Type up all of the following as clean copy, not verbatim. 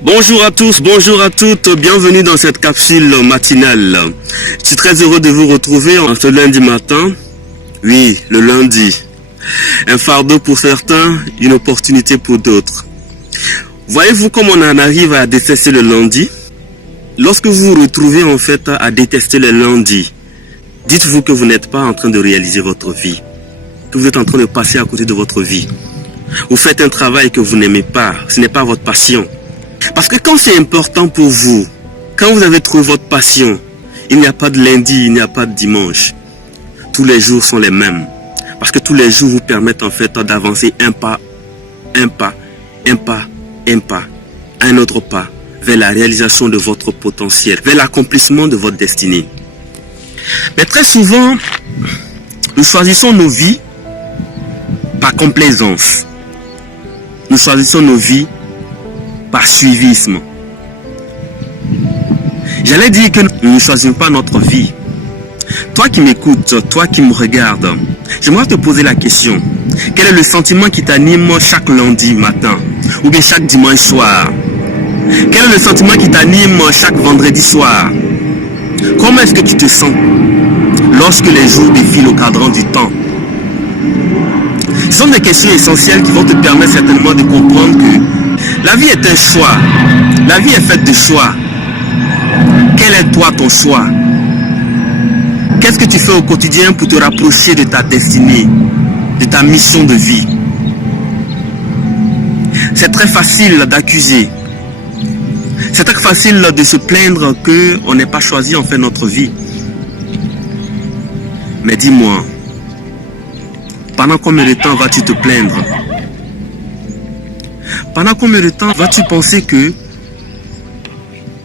Bonjour à tous, bonjour à toutes, bienvenue dans cette capsule matinale. Je suis très heureux de vous retrouver en ce lundi matin. Oui, le lundi. Un fardeau pour certains, une opportunité pour d'autres. Voyez-vous comment on en arrive à détester le lundi? Lorsque vous vous retrouvez en fait à détester le lundi, dites-vous que vous n'êtes pas en train de réaliser votre vie, que vous êtes en train de passer à côté de votre vie. Vous faites un travail que vous n'aimez pas, ce n'est pas votre passion. Parce que quand c'est important pour vous, quand vous avez trouvé votre passion, il n'y a pas de lundi, il n'y a pas de dimanche. Tous les jours sont les mêmes. Parce que tous les jours vous permettent en fait d'avancer un pas, un autre pas, vers la réalisation de votre potentiel, vers l'accomplissement de votre destinée. Mais très souvent, nous choisissons nos vies par complaisance. Nous choisissons nos vies par suivisme. J'allais dire que nous ne choisissons pas notre vie. Toi qui m'écoutes, toi qui me regardes, j'aimerais te poser la question. Quel est le sentiment qui t'anime chaque lundi matin ou bien chaque dimanche soir? Quel est le sentiment qui t'anime chaque vendredi soir? Comment est-ce que tu te sens lorsque les jours défilent au cadran du temps? Ce sont des questions essentielles qui vont te permettre certainement de comprendre que la vie est un choix. La vie est faite de choix. Quel est toi ton choix? Qu'est-ce que tu fais au quotidien pour te rapprocher de ta destinée, de ta mission de vie? C'est très facile d'accuser. C'est très facile de se plaindre qu'on n'ait pas choisi en fait notre vie. Mais dis-moi, pendant combien de temps vas-tu te plaindre? Pendant combien de temps vas-tu penser que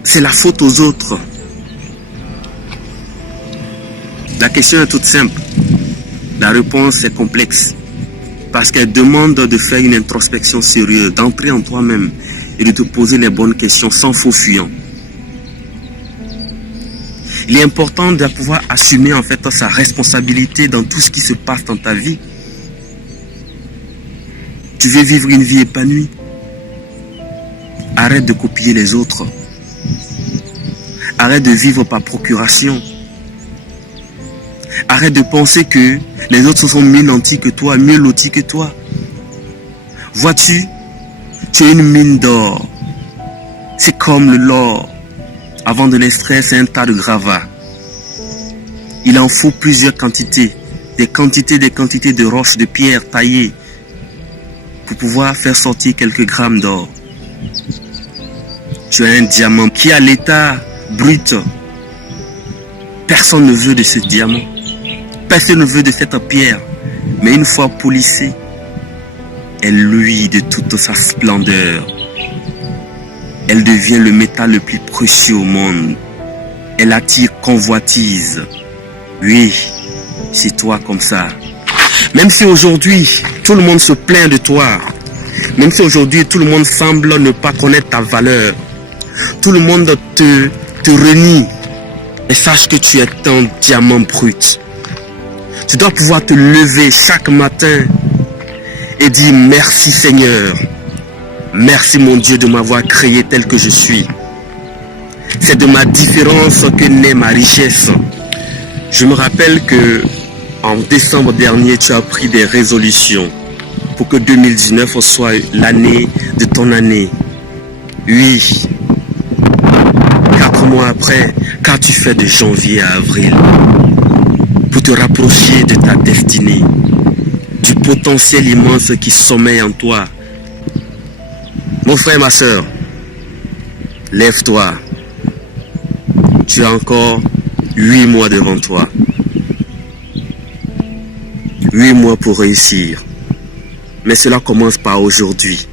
c'est la faute aux autres? La question est toute simple. La réponse est complexe. Parce qu'elle demande de faire une introspection sérieuse, d'entrer en toi-même et de te poser les bonnes questions sans faux fuyant. Il est important de pouvoir assumer en fait sa responsabilité dans tout ce qui se passe dans ta vie. Tu veux vivre une vie épanouie? Arrête de copier les autres. Arrête de vivre par procuration. Arrête de penser que les autres sont mieux nantis que toi, mieux lotis que toi. Vois-tu, tu es une mine d'or. C'est comme l'or. Avant de l'extraire, c'est un tas de gravats. Il en faut plusieurs quantités. Des quantités de roches, de pierres taillées pour pouvoir faire sortir quelques grammes d'or. Tu as un diamant qui est à l'état brut. Personne ne veut de ce diamant. Personne ne veut de cette pierre. Mais une fois polissée, elle luit de toute sa splendeur. Elle devient le métal le plus précieux au monde. Elle attire convoitise. Oui, c'est toi comme ça. Même si aujourd'hui, tout le monde se plaint de toi. Même si aujourd'hui, tout le monde semble ne pas connaître ta valeur. Tout le monde te renie. Et sache que tu es un diamant brut. Tu dois pouvoir te lever chaque matin et dire merci Seigneur. Merci mon Dieu de m'avoir créé tel que je suis. C'est de ma différence que naît ma richesse. Je me rappelle que en décembre dernier, tu as pris des résolutions pour que 2019 soit l'année de ton année. Oui. 4 mois après, qu'as-tu fait de janvier à avril pour te rapprocher de ta destinée, du potentiel immense qui sommeille en toi? Mon frère, ma soeur, lève-toi. Tu as encore 8 mois devant toi. 8 mois pour réussir. Mais cela commence par aujourd'hui.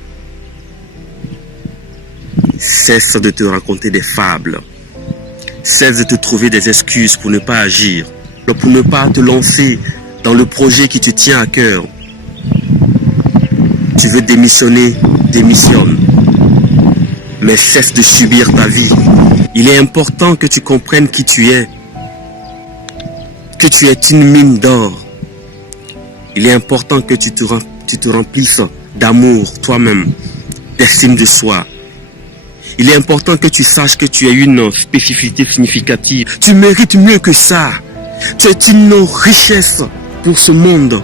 Cesse de te raconter des fables. Cesse de te trouver des excuses pour ne pas agir, pour ne pas te lancer dans le projet qui te tient à cœur. Tu veux démissionner, démissionne. Mais cesse de subir ta vie. Il est important que tu comprennes qui tu es. Que tu es une mine d'or. Il est important que tu te remplisses d'amour toi-même, d'estime de soi. Il est important que tu saches que tu as une spécificité significative. Tu mérites mieux que ça. Tu es une richesse pour ce monde.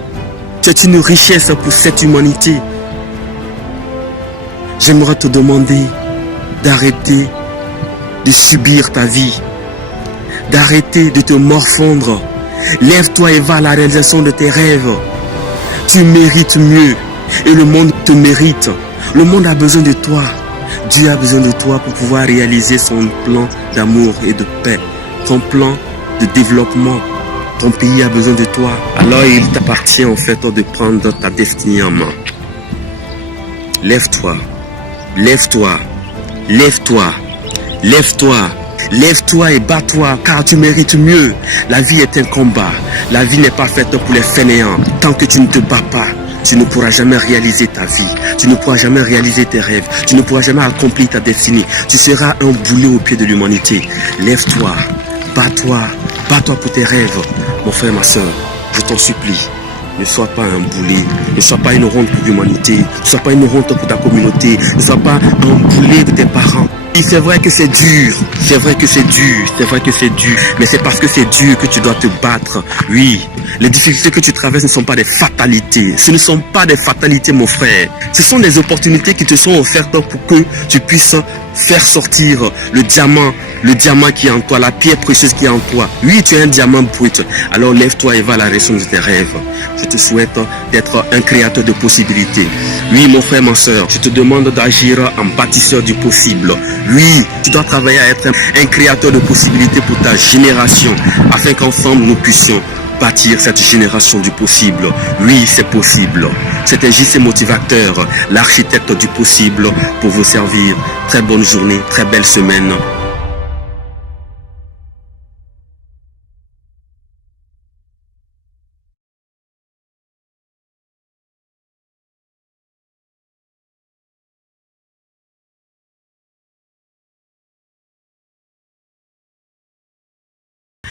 Tu es une richesse pour cette humanité. J'aimerais te demander d'arrêter de subir ta vie, d'arrêter de te morfondre. Lève-toi et va à la réalisation de tes rêves. Tu mérites mieux et le monde te mérite. Le monde a besoin de toi. Dieu a besoin de toi pour pouvoir réaliser son plan d'amour et de paix, son plan de développement. Ton pays a besoin de toi. Alors il t'appartient en fait de prendre ta destinée en main. Lève-toi, lève-toi, lève-toi, lève-toi. Lève-toi et bats-toi car tu mérites mieux. La vie est un combat. La vie n'est pas faite pour les fainéants. Tant que tu ne te bats pas, tu ne pourras jamais réaliser ta vie. Tu ne pourras jamais réaliser tes rêves. Tu ne pourras jamais accomplir ta destinée. Tu seras un boulet au pied de l'humanité. Lève-toi, bats-toi, bats-toi pour tes rêves. Mon frère, ma soeur, je t'en supplie. Ne sois pas un boulet, ne sois pas une honte pour l'humanité, ne sois pas une honte pour ta communauté, ne sois pas un boulet de tes parents. Et c'est vrai que c'est dur, c'est vrai que c'est dur, c'est vrai que c'est dur, mais c'est parce que c'est dur que tu dois te battre. Oui, les difficultés que tu traverses ne sont pas des fatalités, ce ne sont pas des fatalités mon frère, ce sont des opportunités qui te sont offertes pour que tu puisses faire sortir le diamant qui est en toi, la pierre précieuse qui est en toi. Oui, tu es un diamant brut, alors lève-toi et va à la réalisation de tes rêves. Je te souhaite d'être un créateur de possibilités. Oui, mon frère, ma soeur, je te demande d'agir en bâtisseur du possible. Oui, tu dois travailler à être un créateur de possibilités pour ta génération, afin qu'ensemble nous puissions bâtir cette génération du possible. Oui, c'est possible. C'était JC Motivateur, l'architecte du possible, pour vous servir. Très bonne journée, très belle semaine.